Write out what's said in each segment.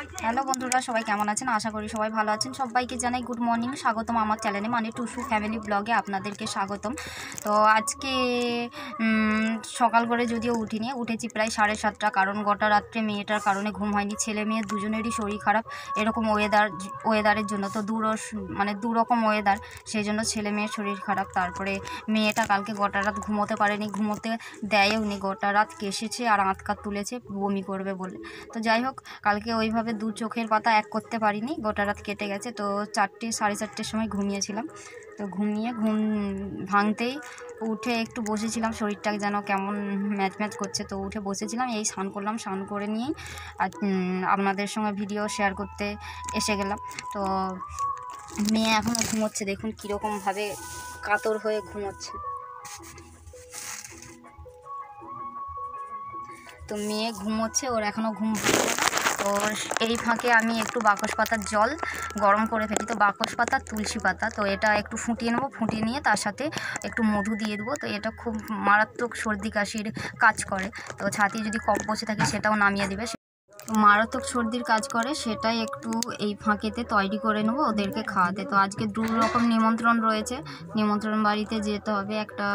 Hello বন্ধুরা, সবাই কেমন আছেন? আশা করি সবাই ভালো আছেন। সবাইকে জানাই গুড মর্নিং, স্বাগতম আমার চ্যানেলে, মানে টুসু ফ্যামিলি ব্লগে আপনাদেরকে স্বাগতম। তো আজকে সকাল করে যদিও উঠেছি প্রায় 7:30, কারণ গোটা রাত্রে মেয়েটার কারণে ঘুম হয়নি। ছেলে মেয়ে দুজনেরই শরীর খারাপ, এরকম ওয়েদারের জন্য। তো দুরকম ওয়েদার, সেই জন্য ছেলে মেয়ের শরীর খারাপ। তারপরে মেয়েটা কালকে গোটা রাত ঘুমোতে পারেনি, ঘুমোতে দেয়ও নি, গোটা রাত কেশেছে আর আঁতকাত তুলেছে বমি করবে বলে। তো যাই হোক, কালকে ওইভাবে দু চোখের পাতা এক করতে পারিনি, গোটা রাত কেটে গেছে। তো 4-4:30 সময় ঘুমিয়েছিলাম। তো ঘুম ভাঙতেই উঠে একটু বসেছিলাম, শরীরটা যেন কেমন ম্যাচ করছে। তো উঠে বসেছিলাম, এই স্নান করলাম, স্নান করে নিয়েই আর আপনাদের সঙ্গে ভিডিও শেয়ার করতে এসে গেলাম। তো মেয়ে এখনও ঘুমোচ্ছে, দেখুন কীরকমভাবে কাতর হয়ে ঘুমোচ্ছে। তো মেয়ে ঘুমোচ্ছে, ওর এখনও ঘুম ভাঙছে না। তো এই ফাঁকে আমি একটু বাকস পাতার জল গরম করে ফেলি। তো বাকস পাতা, তুলসী পাতা, তো এটা একটু ফুটিয়ে নেবো, ফুটিয়ে নিয়ে তার সাথে একটু মধু দিয়ে দেবো। তো এটা খুব মারাত্মক সর্দি কাশির কাজ করে। তো ছাতি যদি কফ বসে থাকে সেটাও নামিয়ে দেবে। মারাত্মক সর্দির কাজ করে, সেটাই একটু এই ফাঁকেতে তৈরি করে নেবো ওদেরকে খাওয়াতে। তো আজকে 2 রকম নিমন্ত্রণ রয়েছে, নিমন্ত্রণ বাড়িতে যেতে হবে। একটা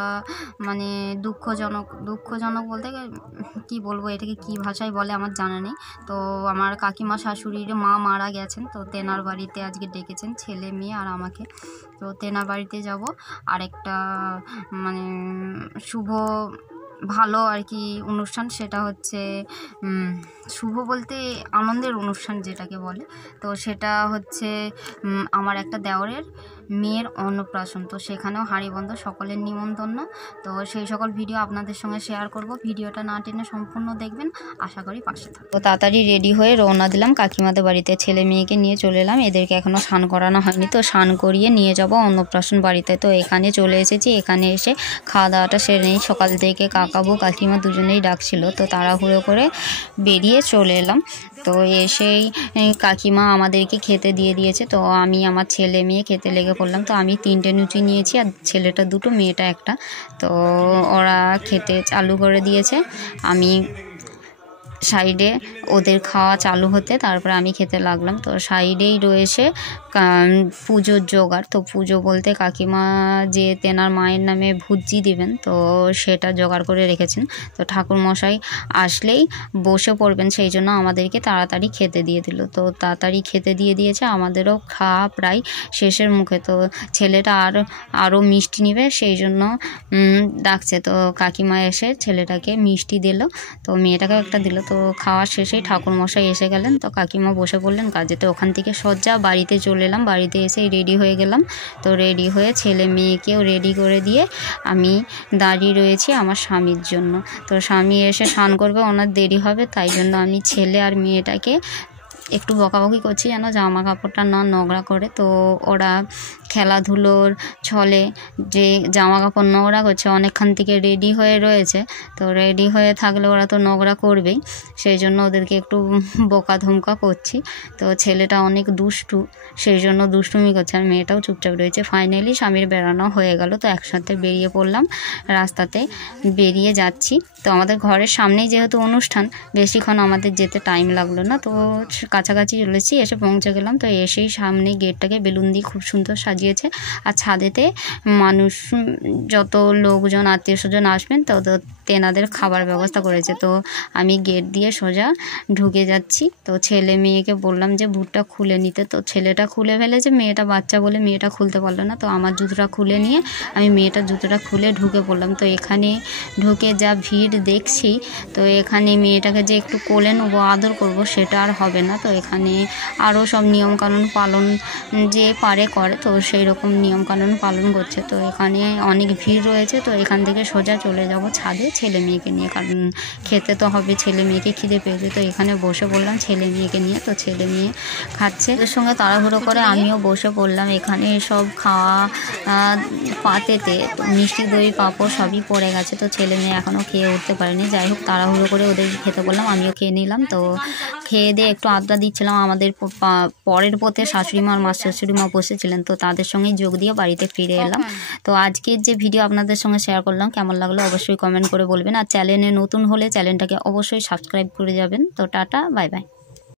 মানে দুঃখজনক বলতে কি বলবো, এটাকে কি ভাষায় বলে আমার জানা নেই। তো আমার কাকিমা শাশুড়ির মা মারা গেছেন, তো তেনার বাড়িতে আজকে ডেকেছেন ছেলে মেয়ে আর আমাকে। তো তেনার বাড়িতে যাব। আর একটা মানে শুভ ভালো আর কি অনুষ্ঠান, সেটা হচ্ছে শুভ বলতে আনন্দের অনুষ্ঠান যেটাকে বলে। তো সেটা হচ্ছে আমার একটা দেওরের মেয়ের অন্নপ্রাশন। তো সেখানেও হাঁড়িবন্ধ, সকলের নিমন্ত্রণ। তো সেই সকল ভিডিও আপনাদের সঙ্গে শেয়ার করব। ভিডিওটা না টেনে সম্পূর্ণ দেখবেন, আশা করি পাশে থাকবে। তো তাড়াতাড়ি রেডি হয়ে রওনা দিলাম কাকিমাদের বাড়িতে, ছেলে মেয়েকে নিয়ে চলে এলাম। এদেরকে এখনও স্নান করানো হয়নি, তো স্নান করিয়ে নিয়ে যাব অন্নপ্রাশন বাড়িতে। তো এখানে চলে এসেছি, এখানে এসে খাওয়া দাওয়াটা সেরে নিই। সকাল থেকে কাকাবু কাকিমা দুজনেই ডাকছিল, তো তাড়াহুড়ো করে বেরিয়ে চলে এলাম। তো এসেই কাকিমা আমাদেরকে খেতে দিয়ে দিয়েছে। তো আমি আমার ছেলে মেয়ে খেতে লেগে পড়লাম। তো আমি 3টে লুচি নিয়েছি, আর ছেলেটা 2টো, মেয়েটা 1টা। তো ওরা খেতে চালু করে দিয়েছে। আমি সাইডে ওদের খাওয়া চালু হতে তারপরে আমি খেতে লাগলাম। তো সাইডেই রয়েছে পুজোর জোগাড়। তো পুজো বলতে কাকিমা যে তেনার মায়ের নামে ভুজি দিবেন, তো সেটা জোগাড় করে রেখেছেন। তো ঠাকুরমশাই আসলেই বসে পড়বেন, সেই জন্য আমাদেরকে তাড়াতাড়ি খেতে দিয়ে দিল। তো তাড়াতাড়ি খেতে দিয়ে দিয়েছে, আমাদেরও খাওয়া প্রায় শেষের মুখে। তো ছেলেটা আরও মিষ্টি নেবে, সেই জন্য ডাকছে। তো কাকিমা এসে ছেলেটাকে মিষ্টি দিল, তো মেয়েটাকেও একটা দিল। তো খাওয়া শেষেই ঠাকুরমশাই এসে গেলেন, তো কাকিমা বসে পড়লেন কাজে। তো ওখান থেকে সজ্জা বাড়িতে চলে এলাম, বাড়িতে এসেই রেডি হয়ে গেলাম। তো রেডি হয়ে ছেলে মেয়েকেও রেডি করে দিয়ে আমি দাঁড়িয়ে রয়েছি আমার স্বামীর জন্য। তো স্বামী এসে স্নান করবে, ওনার দেরি হবে, তাই জন্য আমি ছেলে আর মেয়েটাকে একটু বকাবকি করছি যেন জামা কাপড়টা না নোংরা করে। তো ওরা খেলাধুলোর ছলে যে জামা কাপড় নোংরা করছে, অনেকক্ষণ থেকে রেডি হয়ে রয়েছে। তো রেডি হয়ে থাকলে ওরা তো নোংরা করবেই, সেই জন্য ওদেরকে একটু বকা ধমকা করছি। তো ছেলেটা অনেক দুষ্টু, সেই জন্য দুষ্টুমি করছে, আর মেয়েটাও চুপচাপ রয়েছে। ফাইনালি স্বামীর বেড়ানো হয়ে গেল, তো একসাথে বেরিয়ে পড়লাম, রাস্তাতে বেরিয়ে যাচ্ছি। তো আমাদের ঘরের সামনেই যেহেতু অনুষ্ঠান, বেশিক্ষণ আমাদের যেতে টাইম লাগলো না। তো কাছাকাছি চলেছি, এসে পৌঁছে গেলাম। তো এসেই সামনে গেটটাকে বেলুন দিয়ে খুব সুন্দর সাজিয়েছে, আর ছাদেতে মানুষ যত লোকজন আত্মীয় স্বজন আসবেন তো তেনাদের খাবার ব্যবস্থা করেছে। তো আমি গেট দিয়ে সোজা ঢুকে যাচ্ছি। তো ছেলে মেয়েকে বললাম যে বুটটা খুলে নিতে, তো ছেলেটা খুলে ফেলেছে, মেয়েটা বাচ্চা বলে মেয়েটা খুলতে পারলো না। তো আমার জুতোটা খুলে নিয়ে আমি মেয়েটার জুতোটা খুলে ঢুকে পড়লাম। তো এখানে ঢুকে যা ভিড় দেখছি, তো এখানে মেয়েটাকে যে একটু কোলে নেবো, আদর করব, সেটা আর হবে না। তো এখানে আরও সব নিয়মকানুন পালন যে পারে করে, তো সেই রকম নিয়মকানুন পালন করছে। তো এখানে অনেক ভিড় রয়েছে। তো এখান থেকে সোজা চলে যাব ছাদে ছেলে মেয়েকে নিয়ে, কারণ খেতে তো হবে, ছেলে মেয়েকে খিদে পেয়েছে। তো এখানে বসে পড়লাম ছেলে মেয়েকে নিয়ে। তো ছেলে মেয়ে খাচ্ছে, এর সঙ্গে তাড়াহুড়ো করে আমিও বসে পড়লাম। এখানে সব খাওয়া পাতেতে মিষ্টি দই পাঁপড় সবই পড়ে গেছে। তো ছেলে মেয়ে এখনও খেয়ে উঠতে পারেনি। যাই হোক, তাড়াহুড়ো করে ওদেরকে খেতে বললাম, আমিও খেয়ে নিলাম। তো খেয়ে দিয়ে একটু আড্ডা দিচ্ছিলাম। আমাদের পরের পথে শাশুড়িমা আর মার শাশুড়িমা বসেছিলেন, তো তাদের সঙ্গেই যোগ দিয়ে বাড়িতে ফিরে এলাম। তো আজকের যে ভিডিও আপনাদের সঙ্গে শেয়ার করলাম, কেমন লাগলো অবশ্যই কমেন্ট করে বলবেন। আর চ্যানেলে নতুন হলে চ্যানেলটাকে অবশ্যই সাবস্ক্রাইব করে যাবেন। তো টাটা, বাই বাই।